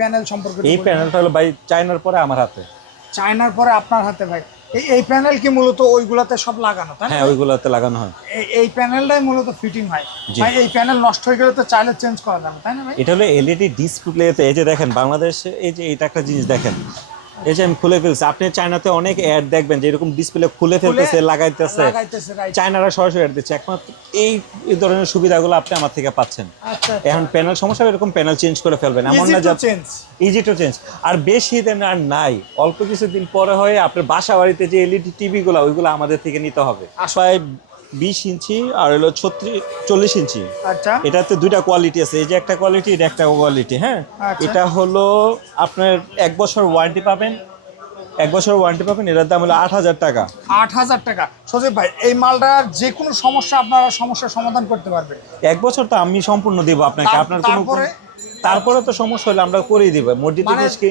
Panel সম্পর্কে এই প্যানেলটা হলো ভাই চায়নার পরে আমার হাতে। চায়নার পরে আপনার হাতে ভাই। এই এই প্যানেল কি মূলত ওইগুলাতে সব লাগানো তাই না? হ্যাঁ ওইগুলাতে লাগানো হয়। এই- এই প্যানেলটাই মূলত ফিটিং হয়। ভাই এই প্যানেল নষ্ট হয়ে গেলে তো চাইলে চেঞ্জ করা যাবে তাই না ভাই? এটা হলো এলইডি ডিসপ্লেতে এই যে দেখেন বাংলাদেশে এই যে এটা একটা জিনিস দেখেন। এই যে আমি খুলে ফেলছি আপনি চায়নাতে অনেক অ্যাড দেখবেন যে এরকম ডিসপ্লে খুলে ফেলতেছে লাগাইতেছে। চায়নারা সরাসরি অ্যাড দিচ্ছে। একমাত্র এই ধরনের সুবিধাগুলো আপনি আমার থেকে পাচ্ছেন। আচ্ছা এখন প্যানেল সমস্যা এরকম প্যানেল চেঞ্জ করে ফেলবেন। এমন না যে চেঞ্জ ইজি টু চেঞ্জ আর বেশি দিন আর নাই। অল্প কিছুদিন পরে হয় আপনার বাসা বাড়িতে যে এলইডি টিভি গুলো ওইগুলো আমাদের থেকে নিতে হবে। প্রায় বিশ ইঞ্চি আর হলো ছত্রিশ চল্লিশ ইঞ্চি। আচ্ছা। এটাতে দুইটা কোয়ালিটি আছে। এই যে একটা কোয়ালিটি এটা একটা কোয়ালিটি হ্যাঁ? আচ্ছা। এটা হলো আপনার এক বছর ওয়ারেন্টি পাবেন। এক বছর ওয়ারেন্টি পাবেন এটার দাম হলো আট হাজার টাকা। আট হাজার টাকা। সজীব ভাই এই মালটার যে কোনো সমস্যা আপনারা সমস্যার সমাধান করতে পারবে এক বছর তো আমি সম্পূর্ণ দিব আপনাকে। আপনার কোনো তারপরে? তো সমস্যা হলে আমরা করেই দিব। মানে জিনিসকে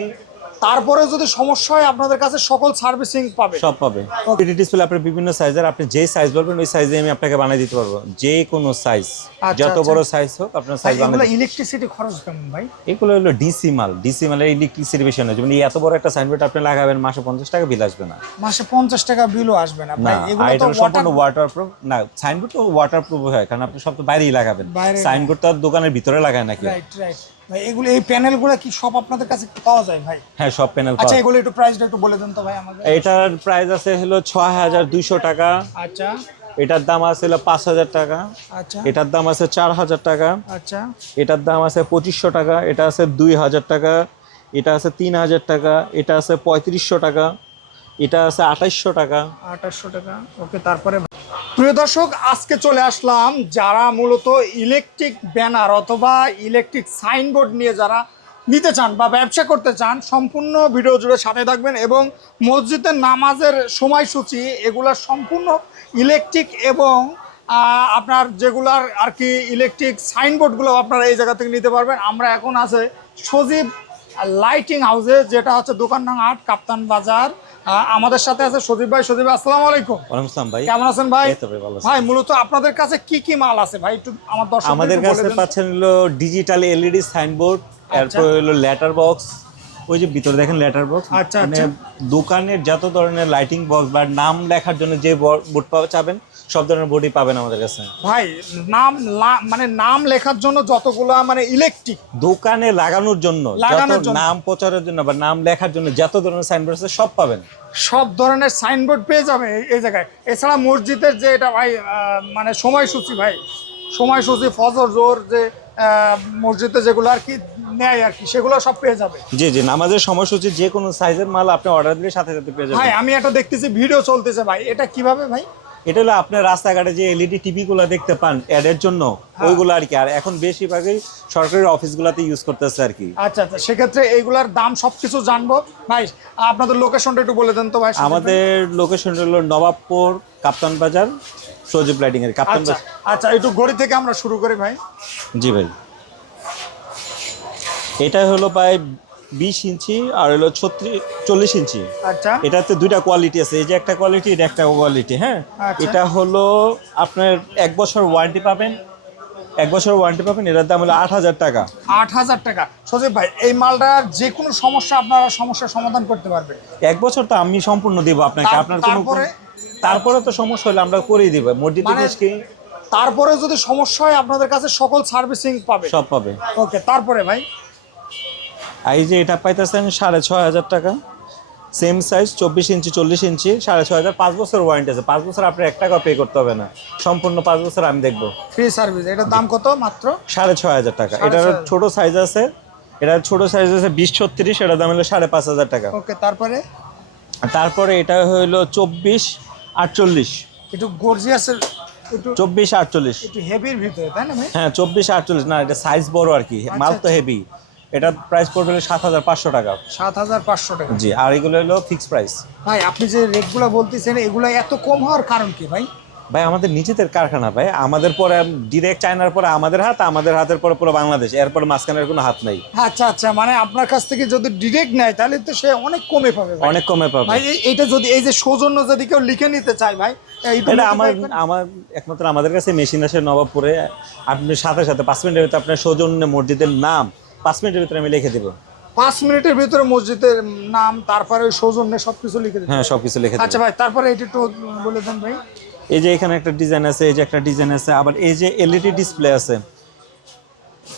তারপরে যদি সমস্যা হয় আপনাদের কাছে সকল সার্ভিসিং পাবে। সব পাবে। এলইডি ডিসপ্লে আপনি বিভিন্ন সাইজের আপনি যে সাইজ বলবেন ওই সাইজে আমি আপনাকে বানিয়ে দিতে পারব। যে কোনো সাইজ আচ্ছা, যত আচ্ছা। বড় সাইজ হোক আপনার সাইজ এগুলো বানিয়ে ইলেকট্রিসিটি খরচ কেমন ভাই? এগুলো হলো ডিসি মাল। ডিসি মালের ইলেকট্রিসিটি বেশি না যেমন এত বড় একটা সাইনবোর্ড আপনি লাগাবেন মাসে পঞ্চাশ টাকা বিল আসবে না। মাসে পঞ্চাশ টাকা বিলও আসবে না ভাই। এগুলো তো সম্পূর্ণ ওয়াটার ওয়াটার না সাইনবোর্ড তো ওয়াটার প্রুফ হয় কারণ আপনি সব তো বাইরেই লাগাবেন। সাইনবোর্ড তো আর দোকানের ভিতরে লাগায় নাকি রাইট রাইট ভাই এগুলো এই প্যানেলগুলো কি সব আপনাদের কাছে পাওয়া যায় ভাই? হ্যাঁ সব প্যানেল আচ্ছা এগুলো একটু প্রাইসটা একটু বলে দেন তো ভাই আমাদের। এটার প্রাইস আছে হলো ছয় হাজার দুইশো টাকা। আচ্ছা। এটার দাম আছে হলো পাঁচ হাজার টাকা। আচ্ছা। এটার দাম আছে চার হাজার টাকা। আচ্ছা। এটার দাম আছে পঁচিশশো টাকা। এটা আছে দুই হাজার টাকা। এটা আছে তিন হাজার টাকা। এটা আছে পঁয়ত্রিশশো টাকা। এটা আছে আঠাইশশো টাকা। আঠাশশো টাকা। ওকে তারপরে প্রিয় দর্শক, আজকে চলে আসলাম যারা মূলত ইলেকট্রিক ব্যানার অথবা ইলেকট্রিক সাইনবোর্ড নিয়ে যারা নিতে চান বা ব্যবসা করতে চান, সম্পূর্ণ ভিডিও জুড়ে সাথে থাকবেন এবং মসজিদের নামাজের সময়সূচি, এগুলা সম্পূর্ণ ইলেকট্রিক এবং আপনার যেগুলার আর কি ইলেকট্রিক সাইনবোর্ডগুলো আপনারা এই জায়গা থেকে নিতে পারবেন। আমরা এখন আছে সজীব লাইটিং হাউসে যেটা হচ্ছে দোকান নং আট, কাপ্তান বাজার। আমাদের সাথে আছে সজীব ভাই। সজীব আসসালাম আলাইকুম। ওয়ালাইকুম আসসালাম ভাই। কেমন আছেন ভাই? ভাই মূলত আপনাদের কাছে কি কি মাল আছে ভাই? একটু আমার দর্শক আমাদের কাছে পাচ্ছেন হলো ডিজিটাল এলইডি সাইনবোর্ড এরপর হলো লেটার বক্স ওই যে ভিতরে দেখেন লেটার বক্স আচ্ছা, মানে আচ্ছা। দোকানের যত ধরনের লাইটিং বক্স বা নাম লেখার জন্য যে বোর্ড পাওয়া চাবেন সব ধরনের বোর্ডই পাবেন আমাদের কাছে। ভাই নাম মানে নাম লেখার জন্য যতগুলো মানে ইলেকট্রিক দোকানে লাগানোর জন্য লাগানোর নাম প্রচারের জন্য বা নাম লেখার জন্য যত ধরনের সাইনবোর্ড আছে সব পাবেন। সব ধরনের সাইনবোর্ড পেয়ে যাবে এই- জায়গায়। এছাড়া মসজিদের যে এটা ভাই মানে সময়সূচি ভাই সময়সূচি ফজর জোর যে মসজিদে যেগুলো আর কি নেয় আর কি সেগুলো সব পেয়ে যাবে। জি জি নামাজের সময়সূচি যে কোনো সাইজের মাল আপনি অর্ডার দিলে সাথে সাথে পেয়ে যাবেন। ভাই আমি একটা দেখতেছি ভিডিও চলতেছে ভাই। এটা কীভাবে ভাই? এটা হলো আপনার রাস্তাঘাটে যে এলইডি টিভি গুলো দেখতে পান অ্যাডের জন্য হ্যাঁ। ওইগুলো আর কি। আর এখন বেশিরভাগই সরকারি অফিসগুলোতে ইউজ করতেছে আর কি। আচ্ছা আচ্ছা। সেক্ষেত্রে এইগুলার দাম সব কিছু জানব। ভাই আপনাদের লোকেশনটা একটু বলে দেন তো ভাই আমাদের লোকেশন হলো নবাবপুর কাপ্তান বাজার সজীব লাইটিং এর কাপ্তান আচ্ছা বাজার। আচ্ছা একটু গড়ি থেকে আমরা শুরু করি ভাই। জি ভাই। এটা হলো প্রায় বিশ ইঞ্চি আর হলো ছত্রিশ চল্লিশ ইঞ্চি। আচ্ছা। এটাতে দুইটা কোয়ালিটি আছে। এই যে একটা কোয়ালিটি এটা একটা কোয়ালিটি হ্যাঁ? আচ্ছা। এটা হলো আপনার এক বছর ওয়ারেন্টি পাবেন। এক বছর ওয়ারেন্টি পাবেন এটার দাম হলো আট হাজার টাকা। আট হাজার টাকা। সজীব ভাই এই মালটার যে কোনো সমস্যা আপনারা সমস্যার সমাধান করতে পারবে এক বছর তো আমি সম্পূর্ণ দিব আপনাকে। আপনার কোনো তারপরে? তো সমস্যা হলে আমরা করেই দিব। মসজিদ মানে জিনিসকে তারপরে যদি সমস্যা হয় আপনাদের কাছে সকল সার্ভিসিং পাবে। সব পাবে। ওকে তারপরে ভাই? এই যে এটা পাইতেছেন সাড়ে ছয় হাজার টাকা। সেম সাইজ চব্বিশ ইঞ্চি চল্লিশ ইঞ্চি সাড়ে ছয় হাজার পাঁচ বছর ওয়ারেন্টি আছে। পাঁচ বছর আপনার এক টাকা পে করতে হবে না। সম্পূর্ণ পাঁচ বছর আমি দেখব। ফ্রি সার্ভিস এটার দাম কত মাত্র? সাড়ে ছয় হাজার টাকা। এটার ছোট সাইজ আছে। এটার ছোট সাইজ আছে বিশ ছত্রিশ এটার দাম হলো সাড়ে পাঁচ হাজার টাকা। ওকে তারপরে? তারপরে এটা হলো চব্বিশ আটচল্লিশ। একটু গর্জিয়াসের চব্বিশ আটচল্লিশ। একটু হেভির ভিতরে তাই না হ্যাঁ চব্বিশ আটচল্লিশ। না এটা সাইজ বড় আর কি। মাল তো হেভি এটা প্রাইস পড়বে হলো সাত হাজার পাঁচশো টাকা। সাত হাজার পাঁচশো টাকা। জি আর এগুলো হলো ফিক্স প্রাইস ভাই আপনি যে রেটগুলো বলতেছেন এগুলো এত কম হওয়ার কারণ কি ভাই? ভাই আমাদের নিজেদের কারখানা ভাই আমাদের পরে ডিরেক্ট চায়নার পরে আমাদের হাত আমাদের হাতের পরে পুরো বাংলাদেশ এরপর মাঝখানের কোনো হাত নাই। আচ্ছা আচ্ছা মানে আপনার কাছ থেকে যদি ডিরেক্ট নেয় তাহলে তো সে অনেক কমে পাবে। অনেক কমে পাবে। ভাই এটা যদি এই যে সৌজন্য যদি কেউ লিখে নিতে চায় ভাই এটা আমার আমার একমাত্র আমাদের কাছে মেশিন আসে নবাবপুরে। আপনি সাথে সাথে পাঁচ মিনিটের ভিতরে আপনার সৌজন্য মসজিদের নাম পাঁচ মিনিটের ভিতরে আমি লিখে দেবো। পাঁচ মিনিটের ভিতরে মসজিদের নাম তারপরে ওই সৌজন্য সবকিছু লিখে হ্যাঁ সব কিছু লিখে আচ্ছা ভাই তারপরে এটা একটু বলে দেন ভাই। এই যে এখানে একটা ডিজাইন আছে এই যে একটা ডিজাইন আছে আবার এই যে এলইডি ডিসপ্লে আছে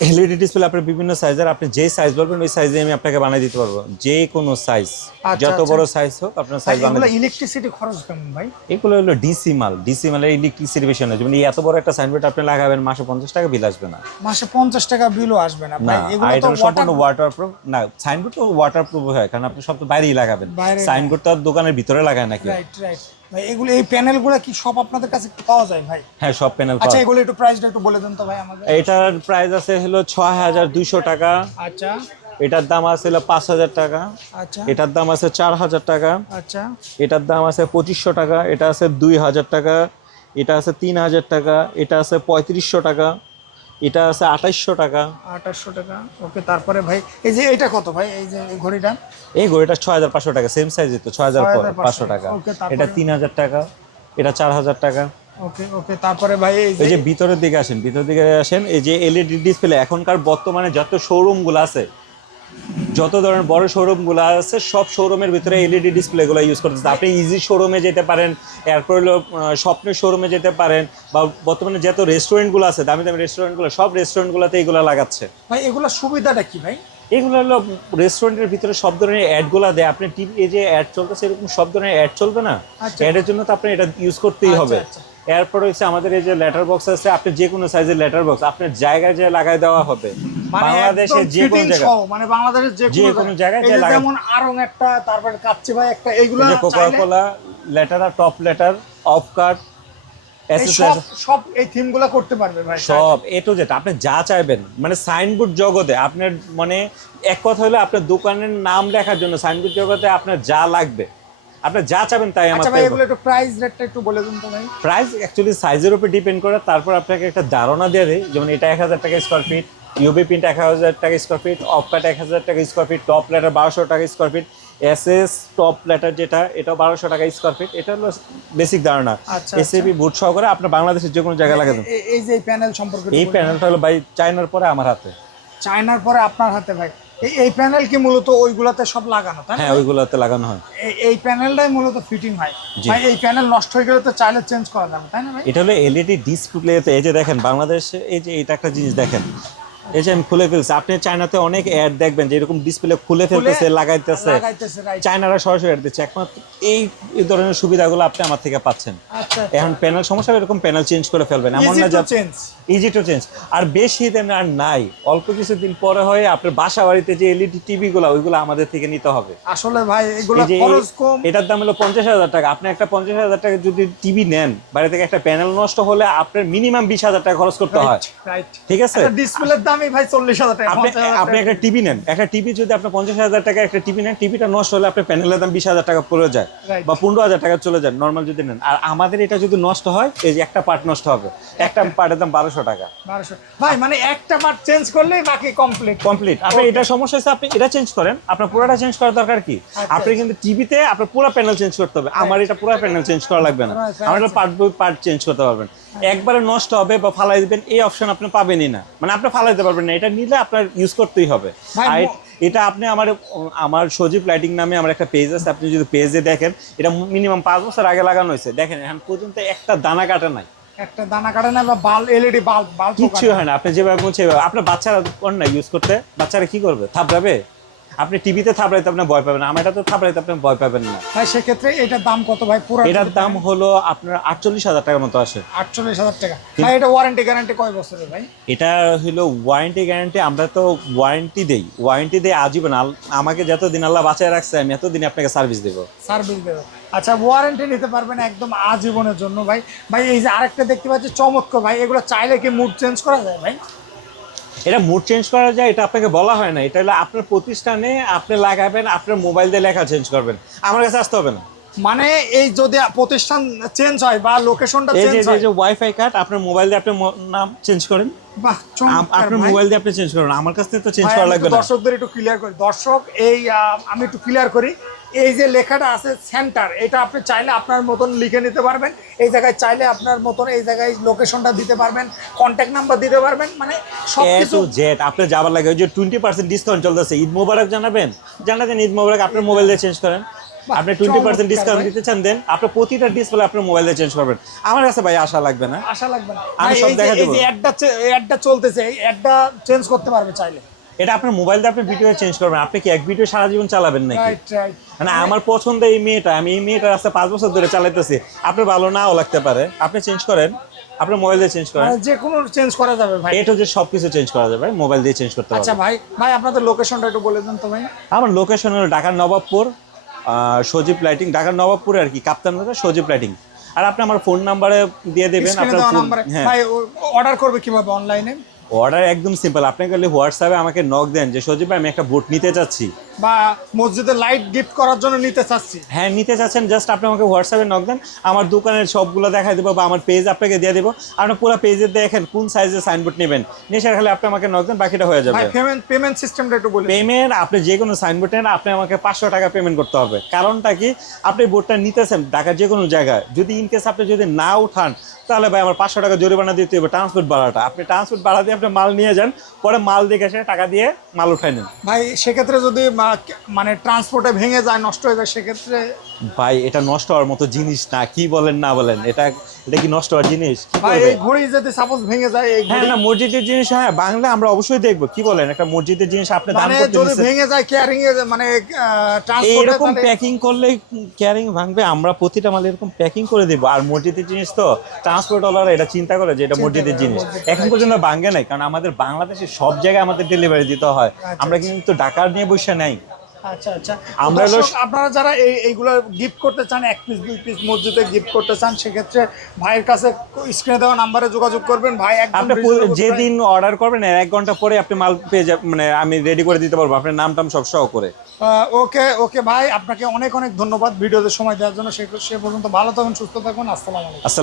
এলইডি ডিসপ্লে আপনার বিভিন্ন সাইজের আপনি যে সাইজ বলবেন ওই সাইজে আমি আপনাকে বানিয়ে দিতে পারব। যে কোনো সাইজ যত। বড় সাইজ হোক আপনার সাইজ বানিয়ে ইলেকট্রিসিটি খরচ কেমন ভাই? এগুলো হলো ডিসি মাল ডিসি মালের ইলেকট্রিসিটি বেশি না যেমন এত বড় একটা সাইনবোর্ড আপনি লাগাবেন মাসে পঞ্চাশ টাকা বিল আসবে না। মাসে পঞ্চাশ টাকা বিলও আসবে না ভাই। এগুলো তো সম্পূর্ণ ওয়াটার প্রুফ না সাইনবোর্ড তো ওয়াটার প্রুফ হয় কারণ আপনি সব তো বাইরেই লাগাবেন। সাইনবোর্ড তো আর দোকানের ভিতরে লাগায় নাকি রাইট রাইট ভাই এগুলো এই প্যানেলগুলো কি সব আপনাদের কাছে পাওয়া যায় ভাই? হ্যাঁ সব প্যানেল আচ্ছা এগুলো একটু প্রাইসটা একটু বলে দেন তো ভাই আমাদের। এটার প্রাইস আছে হলো ছয় হাজার দুইশো টাকা। আচ্ছা। এটার দাম আছে হলো পাঁচ হাজার টাকা। আচ্ছা। এটার দাম আছে চার হাজার টাকা। আচ্ছা। এটার দাম আছে পঁচিশশো টাকা। এটা আছে দুই হাজার টাকা। এটা আছে তিন হাজার টাকা। এটা আছে পঁয়ত্রিশশো টাকা। এটা আছে আঠাশশো টাকা। আঠাশশো টাকা। ওকে তারপরে ভাই এই যে এটা কত ভাই? এই যে ঘড়িটা? এই ঘড়িটা ছয় হাজার পাঁচশো টাকা সেম সাইজ তো ছয় হাজার পাঁচশো টাকা। এটা তিন হাজার টাকা এটা চার হাজার টাকা। ওকে ওকে তারপরে ভাই এই যে যে ভিতরের দিকে আসেন ভিতরের দিকে আসেন এই যে এলইডি ডিসপ্লে এখনকার বর্তমানে যত শোরুমগুলো আছে যত ধরনের বড় শোরুমগুলো আছে, সব শোরুমের ভিতরে এলইডি ডিসপ্লেগুলো ইউজ করতেছে। আপনি ইজি শোরুমে যেতে পারেন, এরপর হলো স্বপ্নের শোরুমে যেতে পারেন, বা বর্তমানে যত রেস্টুরেন্টগুলো আছে, দামি দামি রেস্টুরেন্টগুলো সব রেস্টুরেন্টগুলোতে এগুলো লাগাচ্ছে। ভাই, এগুলো সুবিধাটা কি ভাই? এগুলো হলো রেস্টুরেন্টের ভিতরে সব ধরনের অ্যাডগুলো দেয়। আপনি টিভি যে অ্যাড চলতেছে এরকম সব ধরনের অ্যাড চলবে না? আচ্ছা। অ্যাডের জন্য তো আপনি এটা ইউজ করতেই আচ্ছা, হবে। আচ্ছা। এরপর হচ্ছে আমাদের এই যে লেটার বক্স আছে আপনি যে কোনো সাইজের লেটার বক্স আপনার জায়গায় যে লাগাই দেওয়া হবে। বাংলাদেশে যে কোনো সহ, মানে বাংলাদেশের যে কোনো জায়গায়। যে যে লাগা- যেমন আরং একটা তারপরে কাচ্চি ভাই একটা এইগুলো কোকা কোলা লেটার আর টপ লেটার অফ এই সব এই থিমগুলো করতে পারবে ভাই সব এ টু জেড আপনি যা চাইবেন। মানে সাইনবোর্ড জগতে আপনার মানে এক কথা হলো আপনার দোকানের নাম লেখার জন্য সাইনবোর্ড জগতে আপনার যা লাগবে। আপনি যা চাবেন তাই আমার আচ্ছা ভাই এগুলো একটু প্রাইস রেটটা একটু বলে দিন তো ভাই। প্রাইস অ্যাকচুয়ালি সাইজের উপর ডিপেন্ড করে তারপর আপনাকে একটা ধারণা দিয়ে দেয় যেমন এটা এক হাজার টাকা স্কোয়ার ফিট ইউবি প্রিন্ট এক হাজার টাকা স্কোয়ার ফিট অফ কাট এক হাজার টাকা স্কোয়ার ফিট টপ লেটার বারোশো টাকা square feet S S top letter যেটা এটা বারোশো টাকা স্কোয়ার ফিট এটা হলো বেসিক ধারণা। আচ্ছা, এসএপি বুট সহকারে আপনার বাংলাদেশের যে কোনো জায়গায় লাগাতে এ- এই যে প্যানেল সম্পর্কে এই প্যানেলটা হলো ভাই চায়নার পরে আমার হাতে। চায়নার পরে আপনার হাতে ভাই। এই এই প্যানেল কি মূলত ওইগুলাতে সব লাগানো তাই না? হ্যাঁ ওইগুলোতে লাগানো হয়। এই- এই প্যানেলটাই মূলত ফিটিং হয়। ভাই এই প্যানেল নষ্ট হয়ে গেলে তো চাইলে চেঞ্জ করা যাবে তাই না ভাই? এটা হলো এলইডি ডিসপ্লেতে এই যে দেখেন বাংলাদেশে এই যে এটা একটা জিনিস দেখেন। যে আমি খুলে ফেলছি আপনি চায়নাতে অনেক অ্যাড দেখবেন যে এরকম ডিসপ্লে খুলে ফেলতেছে লাগাইতেছে। চায়নারা সরাসরি অ্যাড দিচ্ছে। একমাত্র এই ধরনের সুবিধাগুলো আপনি আমার থেকে পাচ্ছেন। আচ্ছা। এখন প্যানেল সমস্যা এরকম প্যানেল চেঞ্জ করে ফেলবেন এমন না যে ইজি টু চেঞ্জ আর বেশি দিন আর নাই। অল্প কিছুদিন পরে হয় আপনার বাসা বাড়িতে যে এলইডি টিভি গুলো ওইগুলো আমাদের থেকে নিতে হবে। আসলে ভাই এগুলো খরচ কম। এটার দাম হলো পঞ্চাশ হাজার টাকা। আপনি একটা পঞ্চাশ হাজার টাকা যদি টিভি নেন বাড়ি থেকে একটা প্যানেল নষ্ট হলে আপনার মিনিমাম বিশ হাজার টাকা খরচ করতে হয়। ঠিক আছে? ডিসপ্লের দামই ভাই চল্লিশ হাজার টাকা আপনি 50,000 আপনি টাকা। একটা টিভি নেন। একটা টিভি যদি আপনি পঞ্চাশ হাজার টাকা একটা টিভি নেন টিভিটা নষ্ট হলে আপনার প্যানেলের দাম বিশ হাজার টাকা পড়ে যায় বা পনেরো হাজার টাকা চলে যায় নর্মাল যদি নেন। আর আমাদের এটা যদি নষ্ট হয় এই যে একটা পার্ট নষ্ট হবে। একটা পার্টের দাম বারোশো টাকা। 1200 ভাই মানে একটা পার্ট চেঞ্জ করলেই বাকি কমপ্লিট কমপ্লিট আপনি এটা সমস্যা হচ্ছে আপনি এটা চেঞ্জ করেন। আপনার পুরোটা চেঞ্জ করার দরকার কি? আচ্ছা। আপনি কিন্তু টিভিতে আপনার পুরো প্যানেল চেঞ্জ করতে হবে। আমার এটা পুরো প্যানেল চেঞ্জ করা লাগবে না। আমার এটা পার্ট বাই পার্ট চেঞ্জ করতে পারবেন। একবারে নষ্ট হবে বা ফালাই দিবেন এই অপশন আপনি পাবেনই না। মানে আপনি ফালাইতে পারবেন না এটা নিলে আপনার ইউজ করতেই হবে। এটা আপনি আমার আমার সজীব লাইটিং নামে আমার একটা পেজ আছে আপনি যদি পেজে দেখেন এটা মিনিমাম পাঁচ বছর আগে লাগানো হয়েছে। দেখেন এখন পর্যন্ত একটা দানা কাটা নাই। একটা দানা কাটে না বা বাল এলইডি বাল্ব বাল্ব কিচ্ছু হয় না আপনি যেভাবে বলছে আপনার বাচ্চারা না ইউজ করতে? বাচ্চারা কি করবে? থাপড়াবে? আপনি টিভিতে থাপড়াইতে আপনি ভয় পাবেন আমার এটা তো থাপড়াইতে আপনি ভয় পাবেন না। ভাই সেক্ষেত্রে এটার দাম কত ভাই? পুরো এটার দাম হলো আপনার আটচল্লিশ হাজার টাকার মতো আসে। আটচল্লিশ হাজার টাকা। ভাই এটা ওয়ারেন্টি গ্যারান্টি কয় বছরের ভাই? এটা হলো ওয়ারেন্টি গ্যারান্টি আমরা তো ওয়ারেন্টি দেই। ওয়ারেন্টি দেই আজীবন। আমাকে যতদিন আল্লাহ বাঁচায় রাখছে আমি এতদিন আপনাকে সার্ভিস দেবো। সার্ভিস দেবে। আচ্ছা ওয়ারেন্টি নিতে পারবেন একদম আজীবনের জন্য ভাই। ভাই এই যে আরেকটা দেখতে পাচ্ছি চমৎকার ভাই। এগুলো চাইলে কি মুড চেঞ্জ করা যায় ভাই? এটা মুড চেঞ্জ করা যায় এটা আপনাকে বলা হয় না। এটা হলো আপনার প্রতিষ্ঠানে আপনি লাগাবেন আপনার মোবাইল দিয়ে লেখা চেঞ্জ করবেন। আমার কাছে আসতে হবে না। মানে এই যদি প্রতিষ্ঠান চেঞ্জ হয় বা লোকেশনটা চেঞ্জ হয় যে ওয়াইফাই কার্ড আপনার মোবাইল দিয়ে আপনি নাম চেঞ্জ করেন। বাহ আপ- আপনার মোবাইল দিয়ে আপনি চেঞ্জ করেন। আমার কাছ থেকে তো চেঞ্জ করা লাগবে না। দর্শকদের একটু ক্লিয়ার করি। দর্শক এই আমি একটু ক্লিয়ার করি। এই যে লেখাটা আছে সেন্টার এটা আপনি চাইলে আপনার মতন লিখে নিতে পারবেন। এই জায়গায় চাইলে আপনার মতন এই জায়গায় লোকেশনটা দিতে পারবেন কন্ট্যাক্ট নাম্বার দিতে পারবেন মানে সব এ কিছু জেড আপনার যাবার লাগে ওই যে টোয়েন্টি পার্সেন্ট ডিসকাউন্ট চলতেছে। ঈদ মোবারক জানাবেন? জানাতেন ঈদ মোবারক আপনার মোবাইল দিয়ে চেঞ্জ করেন। আপনি টোয়েন্টি পার্সেন্ট ডিসকাউন্ট দিতে চান দেন আপনার প্রতিটা ডিসপ্লে আপনার মোবাইল দিয়ে চেঞ্জ করবেন। আমার কাছে ভাই আশা লাগবে না। আশা লাগবে না। আমি সব দেখা এই দেবো। যে অ্যাডটা অ্যাডটা চলতেছে এই অ্যাডটা চেঞ্জ করতে পারবে চাইলে। এটা আপনার মোবাইল দিয়ে আপনি ভিডিও চেঞ্জ করবেন। আপনি কি এক ভিডিও সারা জীবন চালাবেন নাকি? রাইট রাইট মানে আমার পছন্দ এই মেয়েটা আমি এই মেয়েটার রাস্তা পাঁচ বছর ধরে চালাইতেছি। আপনার ভালো নাও লাগতে পারে। আপনি চেঞ্জ করেন। আপনার মোবাইল দিয়ে চেঞ্জ করেন। যে কোনো চেঞ্জ করা যাবে ভাই। এটা যে সবকিছু চেঞ্জ করা যাবে মোবাইল দিয়ে চেঞ্জ করতে আচ্ছা ভাই ভাই আপনাদের লোকেশনটা একটু বলে দেন তো ভাই। আমার লোকেশন হলো ঢাকার নবাবপুর সজীব লাইটিং ঢাকার নবাবপুরে আর কি কাপ্তান বাজার সজীব লাইটিং আর আপনি আমার ফোন নাম্বারে দিয়ে দেবেন আপনার হ্যাঁ। ভাই অর্ডার করবে কীভাবে অনলাইনে অর্ডার একদম সিম্পল আপনি খালি হোয়াটসঅ্যাপে আমাকে নক দেন যে, সজীব ভাই, আমি একটা বুট নিতে চাচ্ছি। বা মসজিদে লাইট গিফট করার জন্য নিতে চাচ্ছি। হ্যাঁ নিতে চাচ্ছেন জাস্ট আপনি আমাকে হোয়াটসঅ্যাপে নক দেন। আমার দোকানের সবগুলো দেখাই দেবো বা আমার পেজ আপনাকে দিয়ে দেবো। আপনি পুরো পেজে দেখেন কোন সাইজের সাইনবোর্ড নেবেন। নিয়ে খালি আপনি আমাকে নক দেন বাকিটা হয়ে যাবে। পেমেন্ট পেমেন্ট সিস্টেমটা একটু বলে দিন। পেমেন্ট আপনি যে কোনো সাইনবোর্ড নেন আপনি আমাকে পাঁচশো টাকা পেমেন্ট করতে হবে। কারণটা কি? আপনি বোর্ডটা নিতেছেন ঢাকার যে কোনো জায়গায়। যদি ইনকেস আপনি যদি না উঠান তাহলে ভাই আমার পাঁচশো টাকা জরিমানা দিতে হবে ট্রান্সপোর্ট ভাড়াটা। আপনি ট্রান্সপোর্ট ভাড়া দিয়ে আপনি মাল নিয়ে যান পরে মাল দেখে এসে টাকা দিয়ে মাল উঠাই নেন। ভাই সেক্ষেত্রে যদি মানে ট্রান্সপোর্টে ভেঙে যায় নষ্ট হয়ে যায় সেক্ষেত্রে ভাই এটা নষ্ট হওয়ার মতো জিনিস না। কি বলেন না বলেন এটা এটা কি নষ্ট হওয়ার জিনিস? ভাই এই ঘড়ি যদি সাপোজ ভেঙে যায় এই হ্যাঁ না মসজিদের জিনিস হ্যাঁ বাংলা আমরা অবশ্যই দেখব। কি বলেন একটা মসজিদের জিনিস আপনি দান মানে করতে যদি ভেঙে যায় কেয়ারিং এ মানে ট্রান্সপোর্টে এরকম প্যাকিং করলে ক্যারিং ভাঙবে আমরা প্রতিটা মাল এরকম প্যাকিং করে দেবো। আর মসজিদের জিনিস তো ট্রান্সপোর্ট ওলারা এটা চিন্তা করে যে এটা মসজিদের জিনিস। এখন পর্যন্ত ভাঙে নাই কারণ আমাদের বাংলাদেশে সব জায়গায় আমাদের ডেলিভারি দিতে হয়। আচ্ছা, আমরা কিন্তু ঢাকার নিয়ে বসে নাই। আচ্ছা আচ্ছা। আমরা আমরা আপনারা যারা এই এইগুলো গিফট করতে চান এক পিস দুই পিস মসজিদে গিফট করতে চান সেক্ষেত্রে ভাইয়ের কাছে স্ক্রিনে দেওয়া নাম্বারে যোগাযোগ করবেন। ভাই আপনি যেদিন অর্ডার করবেন এক ঘণ্টা পরে আপনি মাল পেয়ে যাবেন মানে আমি রেডি করে দিতে পারব। আপনার নাম টাম সব সহ করে। ওকে ওকে ভাই আপনাকে অনেক অনেক ধন্যবাদ ভিডিওতে সময় দেওয়ার জন্য। সে পর্যন্ত ভালো থাকুন সুস্থ থাকুন। আসসালামু আলাইকুম। আসসালাম।